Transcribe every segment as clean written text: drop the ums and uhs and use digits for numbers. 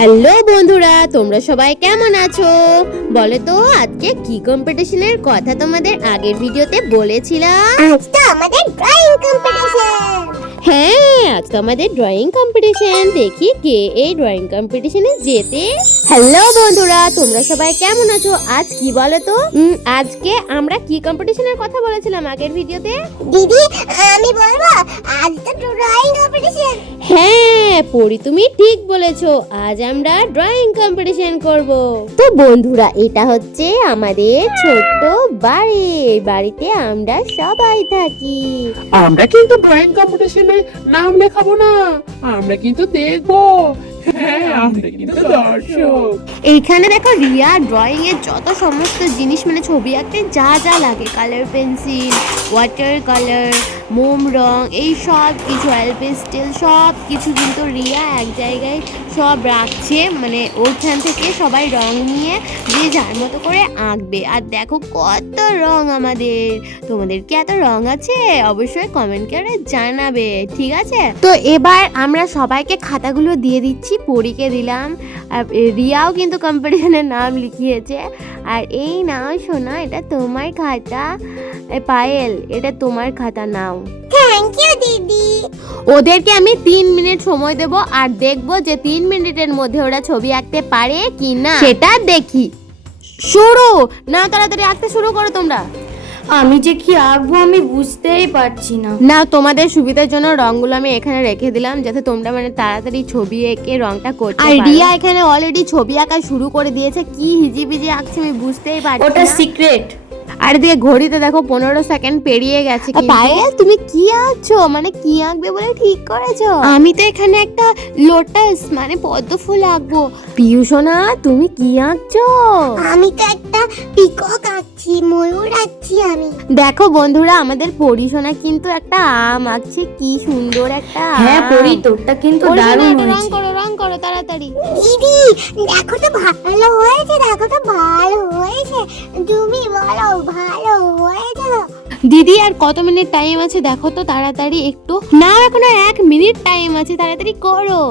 Hello বন্ধুরা, তোমরা সবাই কেমন আছো? বলো তো আজকে কি কম্পিটিশনের কথা তোমাদের আগের ভিডিওতে বলেছিলাম? আজ তো আমাদের ড্রয়িং কম্পিটিশন। হ্যাঁ, আজ তো আমাদের ড্রয়িং কম্পিটিশন। দেখি কে এই ড্রয়িং কম্পিটিশনে জেতে। হ্যালো বন্ধুরা, তোমরা সবাই কেমন আছো? আজ কি বলো তো? আজকে আমরা কি কম্পিটিশনের কথা বলেছিলাম আগের ভিডিওতে? দিদি আমি বলবো আজ তো ড্রয়িং কম্পিটিশন। হ্যাঁ পরি, তুমি ঠিক বলেছো, আজ আমরা ড্রয়িং কম্পিটিশন করব। তো বন্ধুরা, এটা হচ্ছে আমাদের ছোট্ট বাড়ি। এই বাড়িতে আমরা সবাই থাকি। আমরা কিন্তু ড্রয়িং কম্পিটিশনে নাম লেখাবো না, আমরা কিন্তু দেখবো। হ্যাঁ, আমরা কিন্তু দর্শক। এইখানে দেখো রিয়া ড্রয়িং এর যত সমস্ত জিনিস, মানে ছবি আঁকতে যা যা লাগে, কালার পেন্সিল, ওয়াটার কালার, মোম রং, এই সব কিছু, অয়েল পেস্টেল, সব কিছু কিন্তু রিয়া এক জায়গায় সব রাখছে। মানে ওইখান থেকে সবাই রং নিয়ে যে যার মতো করে আঁকবে। আর দেখো কত রং আমাদের। তোমাদের কি এত রং আছে? অবশ্যই কমেন্ট করে জানাবে, ঠিক আছে? তো এবার আমরা সবাইকে খাতাগুলো দিয়ে দিচ্ছি। পরীকে দিলাম, আর রিয়াও কিন্তু কম্পিটিশনের নাম লিখিয়েছে। আর এই নাও সোনা, এটা তোমার খাতা। পায়েল, এটা তোমার খাতা, নাও। থ্যাংক ইউ দিদি। ওদেরকে আমি 3 মিনিট সময় দেব, আর দেখবো যে 3 মিনিটের মধ্যে ওরা ছবি আঁকতে পারে কি না, সেটা দেখি। শুরু না, তাড়াতাড়ি আঁকতে শুরু করো তোমরা। আমি যে কি আঁকবো আমি বুঝতেই পারছি না। না, তোমাদের সুবিধার জন্য রংগুলো আমি এখানে রেখে দিলাম, যাতে তোমরা মানে তাড়াতাড়ি ছবি এঁকে রংটা করতে পারো। আর রিয়া এখানে অলরেডি ছবি আঁকা শুরু করে দিয়েছে। কি হিজিবিজি আঁকছে আমি বুঝতেই পারছি ওটা না। সিক্রেট। আর দিকে ঘড়িতে দেখো 15 সেকেন্ড পেরিয়ে গেছে। পায়েল, তুমি কি আঁকছো? মানে কি আঁকবে বলে ঠিক করেছো? আমি তো এখানে একটা লোটাস মানে পদ্ম ফুল আঁকবো। পিয়ুষণা, তুমি কি আঁকছো? আমি তো একটা পিকক আঁকছি, ময়ূর আঁকছি আমি। দেখো বন্ধুরা, আমাদের পরিশোনা কিন্তু একটা আম আঁকছে। কি সুন্দর একটা আম। হ্যাঁ পরি, তোরটা কিন্তু দারুণ রং হয়েছে। করো, রং করো তাড়াতাড়ি। দিদি দেখো তো ভালো হয়েছে, দেখো তো ভালো হয়েছে। তুমি বলো ভালো হয়েছে তো? দিদি আর কত মিনিট টাইম আছে দেখো তো তাড়াতাড়ি একটু। না, এখনো 1 মিনিট টাইম আছে, তাড়াতাড়ি করো।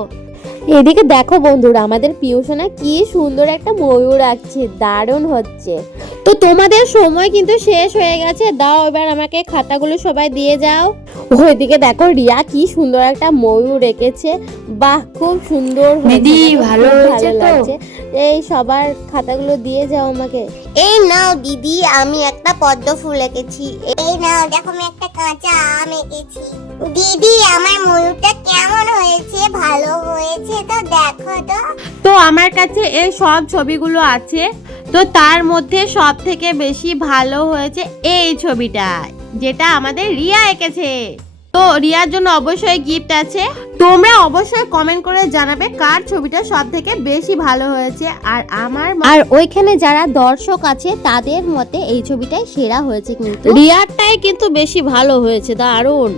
এদিকে দেখো বন্ধুরা, আমাদের পিয়ুষণা কি সুন্দর একটা ময়ূর আঁকছে, দারুণ হচ্ছে। তো তোমাদের সময় কিন্তু শেষ হয়ে গেছে। দাও এবার আমাকে খাতাগুলো সবাই দিয়ে যাও। ওইদিকে দেখো রিয়া কি সুন্দর একটা ময়ূর এঁকেছে। বাহ, খুব সুন্দর হয়েছে। দিদি, দেখো, ভালো খুব হয়েছে তো? লাগছে। এই সবার খাতাগুলো দিয়ে যাও আমাকে। এই নাও দিদি, আমি একটা পদ্ম ফুল এঁকেছি। এই নাও দেখো, আমি একটা কাঁচা আম এঁকেছি। দিদি আমার ময়ূরটা কেমন হয়েছে? ভালো হয়েছে তো? দেখো তো। তো আমার কাছে এই সব ছবিগুলো আছে। তো তার মধ্যে সব থেকে বেশি ভালো হয়েছে এই ছবিটা, যেটা আমাদের রিয়া এঁকেছে। তো রিয়ার জন্য অবশ্যই গিফট আছে। তোমরা অবশ্যই কমেন্ট করে জানাবে কার ছবিটা সব থেকে বেশি ভালো হয়েছে। আর ওইখানে যারা দর্শক আছে তাদের মতে এই ছবিটাই সেরা হয়েছে। কিন্তু রিয়ারটাই কিন্তু বেশি ভালো হয়েছে, দারুণ।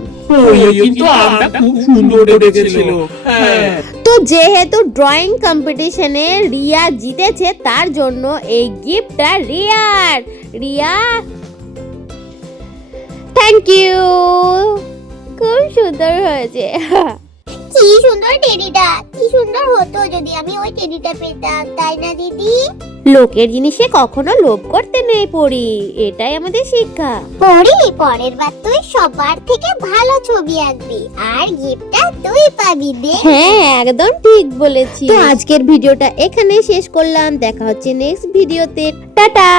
কিন্তু আমরা খুব সুন্দর দেখেছিল। হ্যাঁ, তো যেহেতু ড্রয়িং কম্পিটিশনে রিয়া জিতেছে, তার জন্য এই গিফটটা রিয়ার। Riya, thank you. খুব সুন্দর হয়েছে। কি সুন্দর টেডিটা, কি সুন্দর হতো যদি আমি ওই টেডিটা পেতাম, তাই না দিদি? লোকের জিনিসে কখনো লোভ করতে নেই পড়ি, এটাই আমাদের শিক্ষা। পরের বার তুই সবার থেকে ভালো ছবি আঁকবি, আর গিফটটা তুই পাবি দে। হ্যাঁ, একদম ঠিক বলেছি। তো আজকের ভিডিওটা এখানেই শেষ করলাম। দেখা হচ্ছে নেক্সট ভিডিওতে। টাটা।